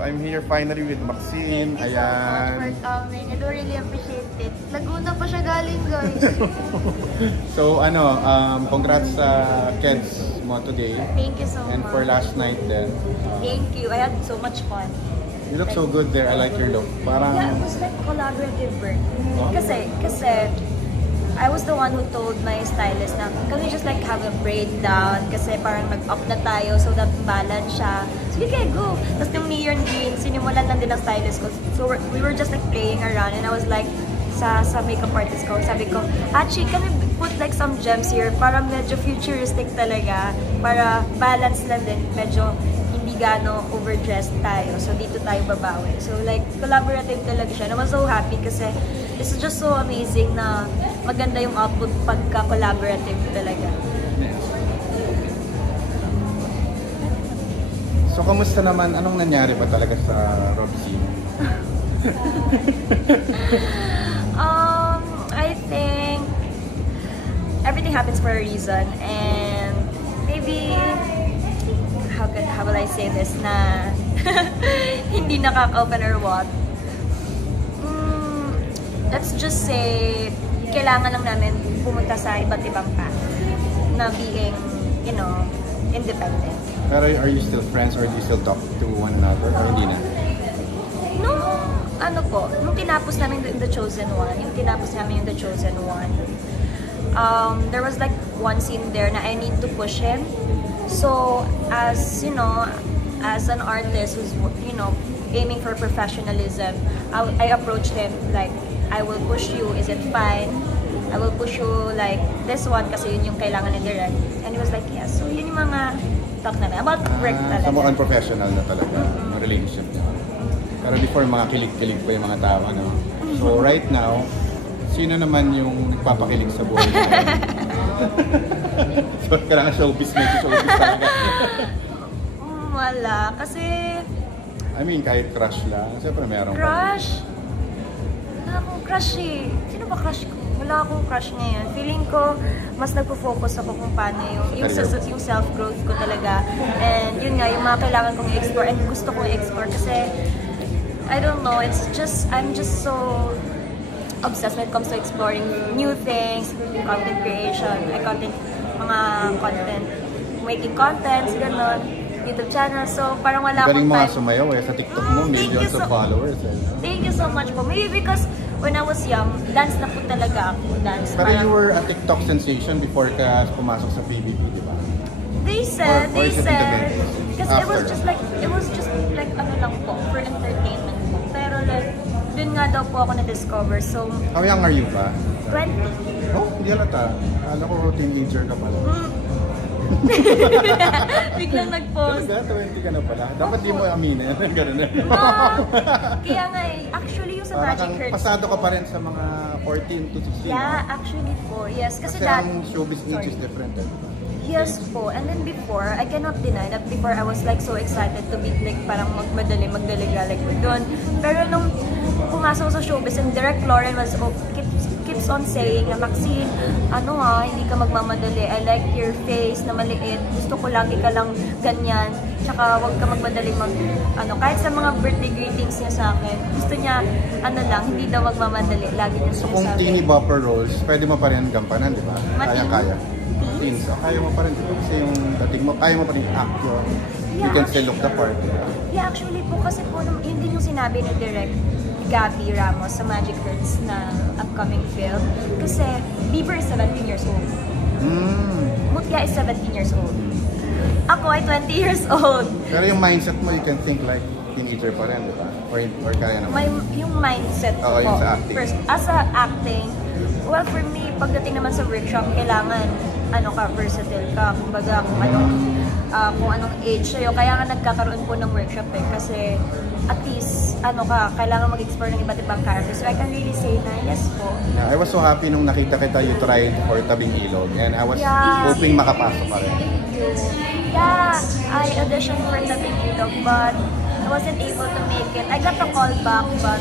I'm here finally with Maxine. Thank you so much for coming. I do really appreciate it. Laguna pa siya galing, guys. So, congrats sa kids mo today. Thank you so much. And for last night then. Thank you. I had so much fun. You look so good there. I like your look. Parang... Yeah, it was like collaborative work. Oh? Kasi, I was the one who told my stylist na, can we just like have a breakdown? Kasi parang mag-up na tayo so that balance siya. Sige, okay, go! Tapos yung neon green, sinimulan lang din ng stylist ko. So we were just like playing around and I was like, sa makeup artist ko, sabi ko, Achi, can we put like some gems here? Para medyo futuristic talaga. Para balance lang din. Medyo hindi gano overdressed tayo. So dito tayo babawi. So like, collaborative talaga siya. And I was so happy kasi this is just so amazing na maganda yung output pagka-collaborative talaga. So, kamusta naman? Anong nangyari ba talaga sa Robsy? I think everything happens for a reason and maybe how will I say this na hindi nakaka-open or what? Let's just say kailangan lang namin pumunta sa iba't ibang path na being, you know, independent. Pero are you still friends or do you still talk to one another or hindi na? Nung tinapos namin The Chosen One, there was like one scene there na I need to push him. So, as, you know, as an artist who's, you know, aiming for professionalism, I approached him like, I will push you, is it fine? I will push you like this one kasi yun yung kailangan ni direct. And he was like, yes. So yun yung mga talk namin about work talaga. Sa mukhang professional na talaga, yung relationship niya. Pero before, mga kilig-kilig pa yung mga tao, ano? So right now, sino naman yung nagpapakilig sa buhay niya? So kailangan showbiz talaga. Wala, kasi... I mean, kahit crush lang. Siyempre meron crush? Wala akong crush eh. Sino ba crush ko? Wala akong crush ngayon. Feeling ko, mas nagpo-focus ako kung paano yung self-growth ko talaga. And yun nga, yung mga kailangan kong i-explore and gusto kong i-explore kasi I don't know, it's just, I'm just so obsessed when it comes to exploring new things, content creation, making contents, gano'n, YouTube channel. So, parang wala akong time. Galing mga sumayaw sa TikTok mo, millions of followers. Thank you so much po. Maybe because when I was young, dance na po talaga ako. Pero you were a TikTok sensation before ka pumasok sa PBB, di ba? They said, because it was just like ano lang po, for entertainment po. Pero like, dun nga daw po ako na-discover. So, how young are you ba? 20. Oh, hindi halata. Alam ko teenager ka pala. Biglang nag-post. Talaga, 20 ka na pala. Dapat di mo aminin. Ganun na. Kaya nga actually yung sa Magic Hurts. Pasado ka pa rin sa mga 14 to 16. Yeah, actually po. Yes, kasi ang showbiz age is different. Yes po. And then before, I cannot deny that before I was like so excited to be like parang magdaligalig doon. Pero nung pumasok sa showbiz and Direct Lauren was keeps on saying na Maxine, hindi ka magmamadali. I like your face na maliit. Gusto ko lagi ka lang ganyan. Tsaka wag ka magmadali kahit sa mga birthday greetings niya sa akin, gusto niya, hindi daw magmamadali. Lagi niya sinasabi. So kung teeny bopper roles, pwede mo pa rin gampanan, di ba? Kaya-kaya. Teens, kaya mo pa rin, di ba? Kasi yung dating mo, kaya mo pa rin act yun. You can still look the part. Yeah, actually po, kasi po, yun din yung sinabi ni Direct Gabby Ramos sa Magic Hurts na upcoming film. Kasi Bieber is 17 years old. Mutya is 17 years old. Ako ay 20 years old. Pero yung mindset mo, you can think like teenager pa rin, di ba? Or kaya naman? Yung mindset ko, yung sa acting. First, as a acting, well, for me, pagdating naman sa workshop, kailangan versatile ka. Kumbaga, kung anong age sa'yo. Kaya nga nagkakaroon po ng workshop kasi at least, kailangan mag-explore ng iba't ibang characters. So I can really say na, yes po. Yeah, I was so happy nung nakita kita, you tried for Tabing Ilog. And I was hoping makapasok ka rin. Yeah, I auditioned for Tabing Ilog, but I wasn't able to make it. I got a call back, but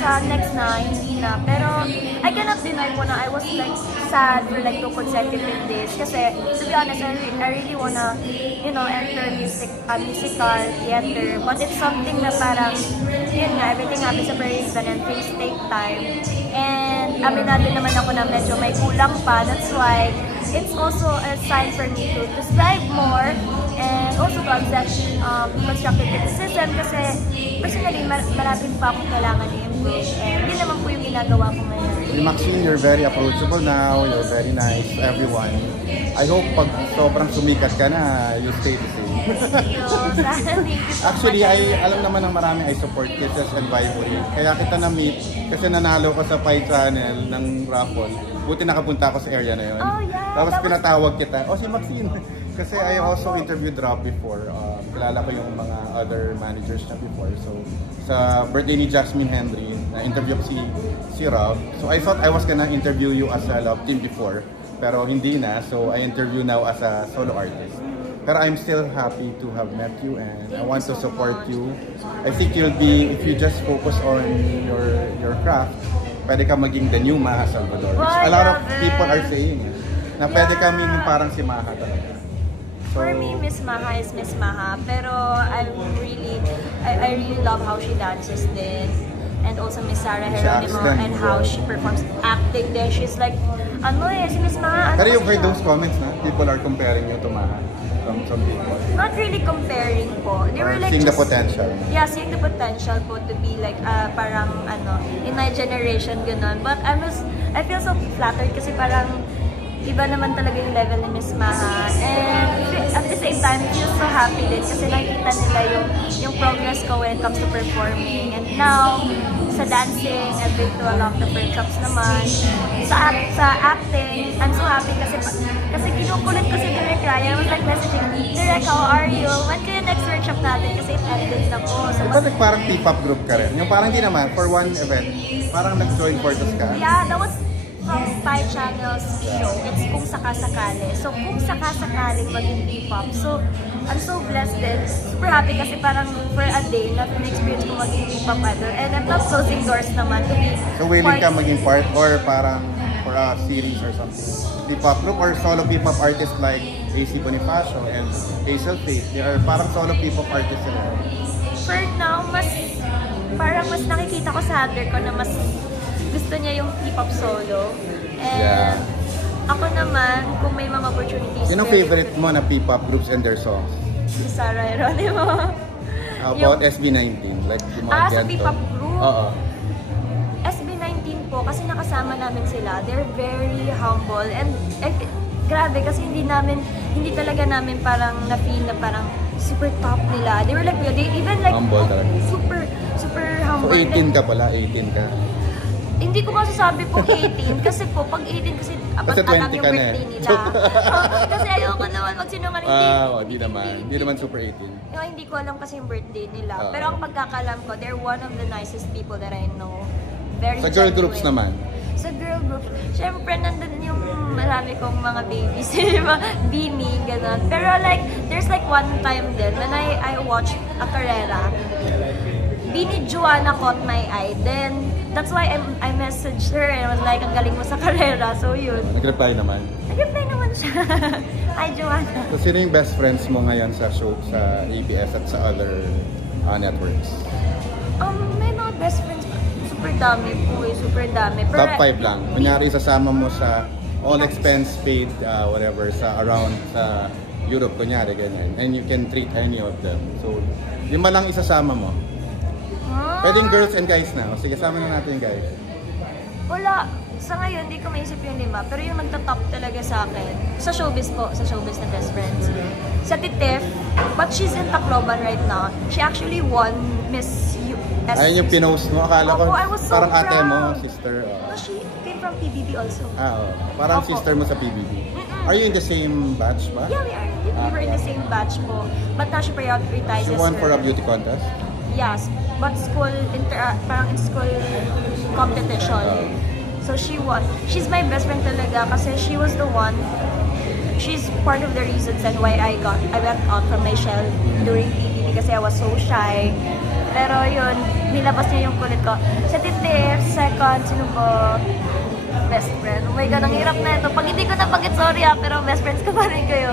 sa next na, hindi na. Pero I cannot deny po na I was like sad for like 2 consecutive days. Kasi to be honest, I really wanna, you know, enter musical theater. But it's something na parang, yun nga, everything happens for a reason and things take time. And aminado naman ako na medyo may kulang pa. That's why it's also a sign for me to strive more and also to accept constructive criticism kasi personally marami pa akong kailangan i-improve and yun naman po yung ginagawa ko ngayon. Maxine, you're very approachable now, you're very nice to everyone. I hope pag sobrang sumikat ka na, you stay the same. Thank you. Thank you so Actually, much. alam naman ng marami I support Kisses and Vivory. Kaya kita na-meet kasi nanalo ko sa Pi Channel ng raffle. Buti nakapunta ako sa area na yun. Oh, yeah. Tapos That was... pinatawag kita, si Maxine. Kasi I also interviewed Rob before. Kilala ko yung mga other managers niya before. So, sa birthday ni Jasmine Henry, na-interview ko si Rob. So, I thought I was gonna interview you as a love team before. Pero hindi na. So, I interview now as a solo artist. Pero I'm still happy to have met you and I want to support you. I think you'll be, if you just focus on your craft, pwede ka maging the new Maha Salvador. Which a lot of people are saying na pwede kami yung parang si Maha talaga. So, for me, Miss Maha is Miss Maha. Pero I really love how she dances din. And also Miss Sarah Geronimo and how she performs acting din. She's like, si Miss Maha. Pero you've heard those comments na people are comparing you to Maha. Some people. Not really comparing po. They were like seeing the just, potential. Yeah, seeing the potential po to be like parang in my generation ganun. But I feel so flattered kasi parang iba naman talaga yung level ni Miss Maha. And at the same time, I feel so happy din kasi nakikita nila yung progress ko when it comes to performing. And now, sa dancing, I've been to a lot of workshops naman. Sa acting, I'm so happy kasi kinukulit ko si Direk Ryan. I was like messaging, Direk, how are you? When kayo next workshop natin? Kasi it ended na po. So, Diba parang P-pop group ka rin? Yung parang di naman, for one event, parang nag-join Fortus ka? yeah, that was from Pi Channel's show. It's Kung Sakasakali. So, Kung Sakasakaling maging P-pop. So, I'm so blessed din. Super happy kasi parang for a day na experience ko maging P-pop idol. And I'm not closing doors naman to be So willing ka maging part or parang for a series or something? P-pop group or solo P-pop artists like AC Bonifacio and Hazel Faith. They are parang solo P-pop artists sila. For now, parang mas nakikita ko sa husband ko na mas gusto niya yung P-pop solo. And ako naman, kung may mga opportunities. Sino favorite mo na P-pop groups and their songs? Si Sarah Geronimo. How about SB19? Like yung mga sa P-pop group? Oo. SB19 po, kasi nakasama namin sila. They're very humble. And grabe, kasi hindi talaga namin parang na-feel na parang super top nila. They were like, they even like humble talaga. Super humble. So 18 ka pala, 18 ka. Hindi ko masasabi po 18 kasi po pag 18 kasi Kasi alam 20 yung ka na birthday eh. nila. Kasi ayoko naman magsinungaling. Hindi naman super 18. Hindi ko alam kasi yung birthday nila. Pero ang pagkakalam ko, they're one of the nicest people that I know. Very Sa girl genuine. groups naman? Sa girl groups, syempre nandun yung marami kong mga babies, di ba? Bini, gano'n. Pero like, there's like one time din when I watched a karera. Bini Joanna caught my eye. Then, that's why I messaged her and I was like, ang galing mo sa karera. So yun. Nag-reply naman? Nag-reply naman siya. Hi, Joanna. So sino yung best friends mo ngayon sa show, sa ABS at sa other networks? May mga best friends. Super dami po eh. Super dami. Pero, Top 5 lang. Kunyari, sasama mo sa all expense paid, whatever, sa around sa Europe, kunyari, ganyan. And you can treat any of them. So, yung lang isasama mo. Pwedeng girls and guys na. O sige, sama na natin yung guys. Wala. Sa ngayon, hindi ko maisip yung 5. Pero yung nagtatop talaga sa akin, sa showbiz po, sa showbiz na best friends. Sa Titif, but she's in Tacloban right now. She actually won Miss US. Ayun yung pinost mo. Akala ko I was so parang ate mo, proud. sister. No, she came from PBB also. Parang Opo. sister mo sa PBB. Are you in the same batch ba? Yeah, we are. We were in the same batch po. But now she prioritizes She won for a her. beauty contest? Yes, but school, parang school competition. So she won. She's my best friend talaga kasi she was the one. She's part of the reasons and why I went out from my shell during PBB me kasi I was so shy. Pero yun, nilabas niya yung kulit ko. Sa titip, second, sino po? Best friend. Oh my God, ang hirap na ito. Pag hindi ko napagit, sorry pero best friends ko pa rin kayo.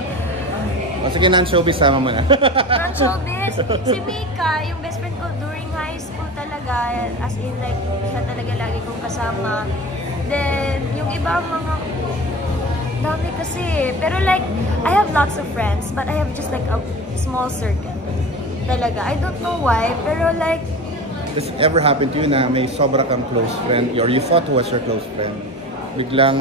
O sige, non-showbiz, sama mo na. Non-showbiz, si Mika, yung best friend ko during high school talaga. As in, like, siya talaga lagi kong kasama. Then, yung iba mga dami kasi. Pero like, I have lots of friends, but I have just like a small circle. Talaga. I don't know why, pero like... Does it ever happen to you na may sobra kang close friend or you thought who was your close friend? Biglang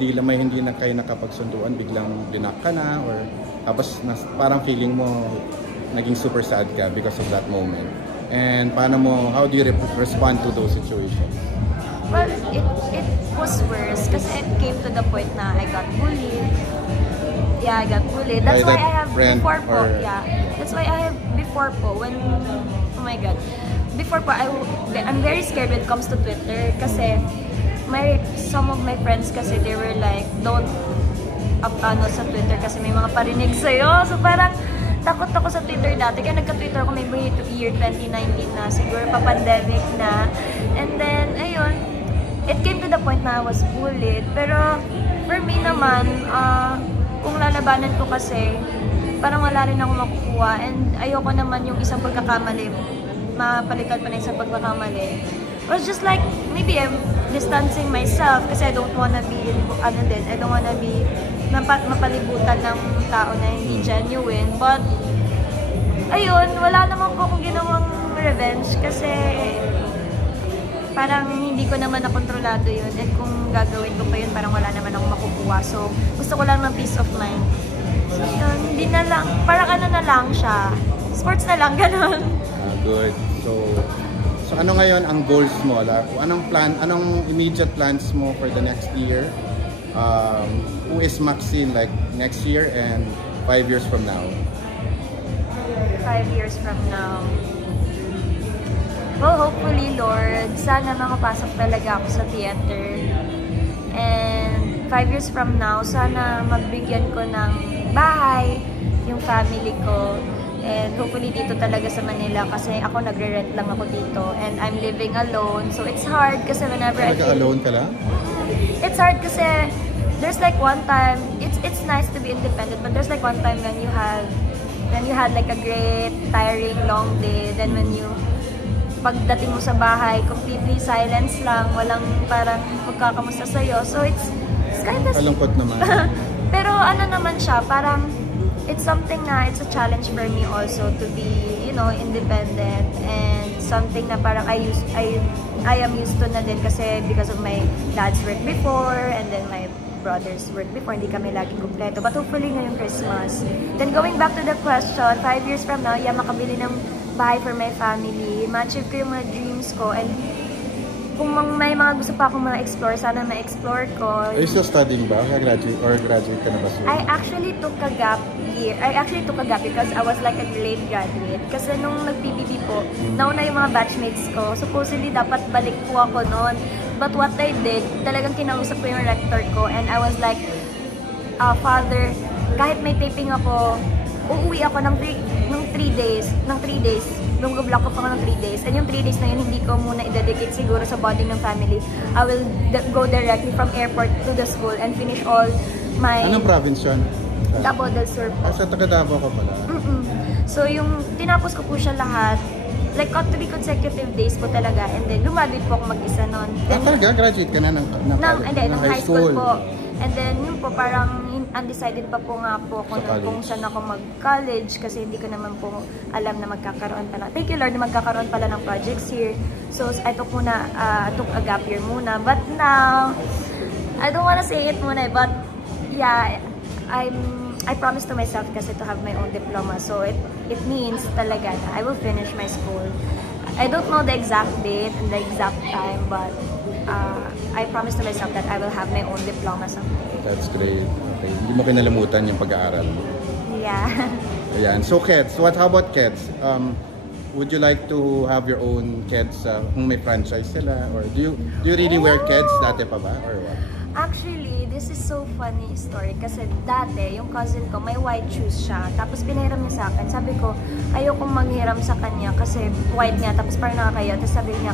hindi na kayo nakapagsunduan, biglang dinak ka na or tapos parang feeling mo naging super sad ka because of that moment. And how do you respond to those situations? Well, it was worse kasi it came to the point na I got bullied. Yeah, I got bullied. That's why I have before po. Yeah, that's why I have before po when, oh my God, before po I'm very scared when it comes to Twitter kasi some of my friends kasi they were like, don't sa Twitter kasi may mga parinig sa'yo. So parang takot ako sa Twitter dati. Kaya nagka-Twitter ako maybe year 2019 na. Siguro pa-pandemic na. And then, ayun, it came to the point na I was bullied. Pero for me naman, kung lalabanan ko kasi, parang wala rin ako makukuha. And ayoko naman yung isang pagkakamali, mapalitan pa na isang pagkakamali. It was just like, maybe I'm distancing myself kasi I don't wanna be, I don't wanna be mapalibutan ng tao na hindi genuine. But, ayun, wala naman po akong ginawang revenge kasi parang hindi ko naman nakontrolado yun. And kung gagawin ko pa yun, parang wala naman akong makukuha. So, gusto ko lang ng peace of mind. So, yun, hindi na lang, parang ano na lang siya. Sports na lang, ganun. Good. So ano ngayon ang goals mo? Anong immediate plans mo for the next year? Who is Maxine like next year and 5 years from now? 5 years from now. Well, hopefully, Lord, sana makapasok talaga ako sa theater. And 5 years from now, sana magbigyan ko ng bahay yung family ko. And hopefully dito talaga sa Manila kasi ako nagre-rent lang ako dito and I'm living alone. So it's hard kasi whenever I feel... alone ka lang? It's hard kasi there's like one time, it's nice to be independent, but there's like one time when you had like a great, tiring, long day. Then when pagdating mo sa bahay, completely silence lang, walang parang magkakamusta sa'yo. So it's kind of... Kalungkot naman. Pero ano naman siya, parang it's something na it's a challenge for me also to be, independent and something na parang I am used to na din kasi because of my dad's work before and then my brother's work before, hindi kami lagi kumpleto. But hopefully ngayong Christmas. Then going back to the question, 5 years from now, makabili ng bahay for my family, ma-achieve ko yung mga dreams ko, and kung may mga gusto pa akong explore, sana ma-explore ko. Are you still studying ba? Graduate ka na ba? I actually took a gap year. I actually took a gap because I was like a delayed graduate. Kasi nung nag-PBB po, nauna yung mga batchmates ko. Supposedly, dapat balik po ako noon. But what I did, talagang kinausap ko yung rector ko and I was like, Father, kahit may taping ako, uuwi ako ng 3 days. Lunggo-block ko pa ng 3 days. And yung 3 days na yun, hindi ko muna i-dedicate siguro sa bonding ng family. I will go directly from airport to the school and finish all my... Anong province yun? Davao del Sur po. Sa taga-Davao ko pala. So yung tinapos ko po siya lahat, like 3 consecutive days po talaga. And then lumabit po ako mag-isa nun. Talaga? Graduate ka na ng high school po. And then yun po parang undecided pa po nga po kung saan ako mag-college kasi hindi ko naman po alam na magkakaroon pa na. Thank you Lord na magkakaroon pala ng projects here. So I took a gap year muna. But now, I don't wanna say it muna, but yeah, I promised to myself kasi to have my own diploma. So it means talaga na I will finish my school. I don't know the exact date and the exact time, but I promised to myself that I will have my own diploma someday. That's great. Okay. Hindi mo kinalimutan yung pag-aaral mo. Yeah. Ayan. So, Keds, how about Keds? Would you like to have your own Keds kung may franchise sila? Or do you really wear Keds dati pa ba? Or what? Actually, this is so funny story kasi dati, yung cousin ko, may white shoes siya. Tapos pinahiram niya sa akin. Sabi ko, ayokong maghiram sa kanya kasi white nga. Tapos parang nakakaya. Tapos sabi niya,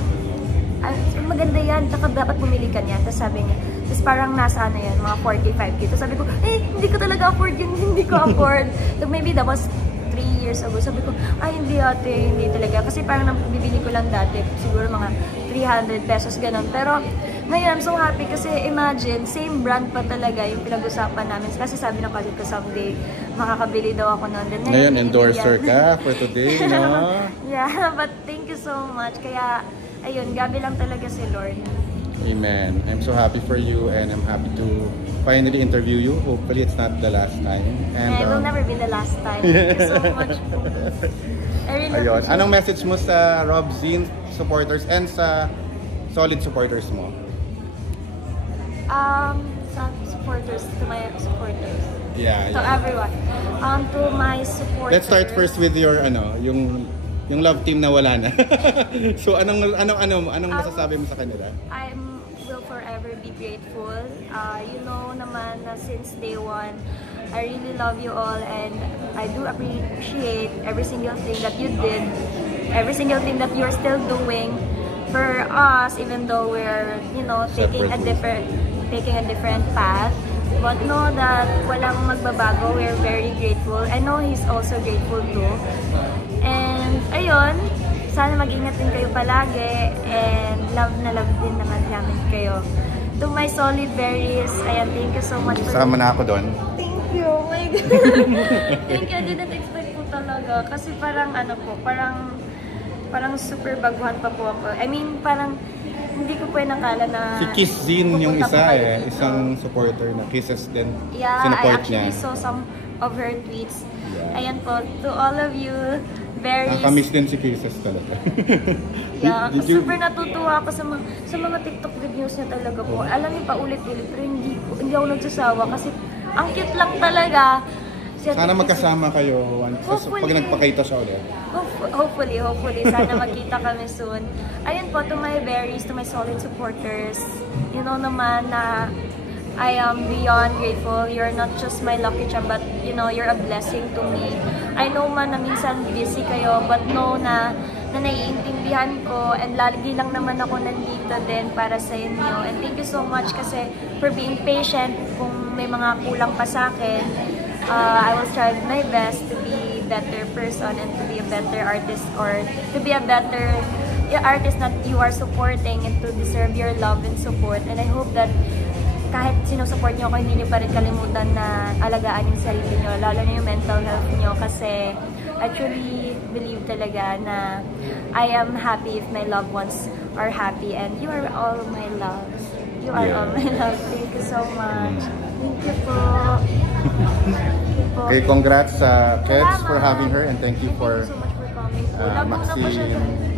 maganda yan. Tsaka dapat pumili ka niyan. Tapos sabi niya, tapos parang nasa ano yan, mga 45k. Tapos sabi ko, hindi ko talaga afford yun. Hindi ko afford. So maybe that was 3 years ago. Sabi ko, hindi ate, hindi talaga. Kasi parang bibili ko lang dati. Siguro mga 300 pesos, ganun. Pero ngayon, I'm so happy kasi imagine, same brand pa talaga yung pinag-usapan namin. Kasi sabi ng cousin ko, someday, makakabili daw ako noon. Ngayon, endorser ka for today, no? Yeah, but thank you so much. Kaya, ayun, gabi lang talaga si Lord. Amen. I'm so happy for you and I'm happy to finally interview you. Hopefully, it's not the last time. And it will never be the last time. Thank you so much. I really Ayun. Anong message mo sa Rob Zine supporters and sa solid supporters mo? Sa supporters, to my supporters. Yeah. To everyone. To my supporters. Let's start first with your yung love team na wala na. So anong masasabi mo sa kanila? I will forever be grateful. You know naman na since day one, I really love you all and I do appreciate every single thing that you did, every single thing that you're still doing for us, even though we're, taking a different path. But know that walang magbabago. We're very grateful. I know he's also grateful too. And ayun, sana mag-ingat din kayo palagi and love na love din naman namin kayo. To my solid berries, ayan, thank you so much. Sama na ako doon. Thank you. Oh my God. Thank you. I didn't expect po talaga. Kasi parang parang super baguhan pa po ako. I mean, parang hindi ko po nakala na si Kiss Zine yung isa isang supporter na Kisses din. Yeah, I actually saw some of her tweets. Yeah. Ayan po, to all of you, very... Nakamiss din si Kisses talaga. Yeah, super natutuwa ako sa mga TikTok videos niya talaga po. Alam niyo pa ulit-ulit, pero hindi ako nagsasawa kasi ang cute lang talaga. Sana magkasama kayo pag nagpakita siya ulit. Hopefully. Sana magkita kami soon. Ayun po, to my berries, to my solid supporters. You know naman na I am beyond grateful. You're not just my lucky charm, but you're a blessing to me. I know man na minsan busy kayo, but know na naiintindihan ko and lagi lang naman ako nandito din para sa inyo. And thank you so much kasi for being patient kung may mga kulang pa sa akin. I will try my best to be a better person and to be a better artist or to be a better artist that you are supporting and to deserve your love and support. And I hope that kahit sinusupport nyo ako, hindi nyo pa rin kalimutan na alagaan yung sarili nyo, lalo na yung mental health nyo kasi I truly believe talaga na I am happy if my loved ones are happy and you are all my loves. You are all my love. Thank you so much. Thank you po. Okay, congrats sa Keds for having her and thank you for so much for coming. Maxine.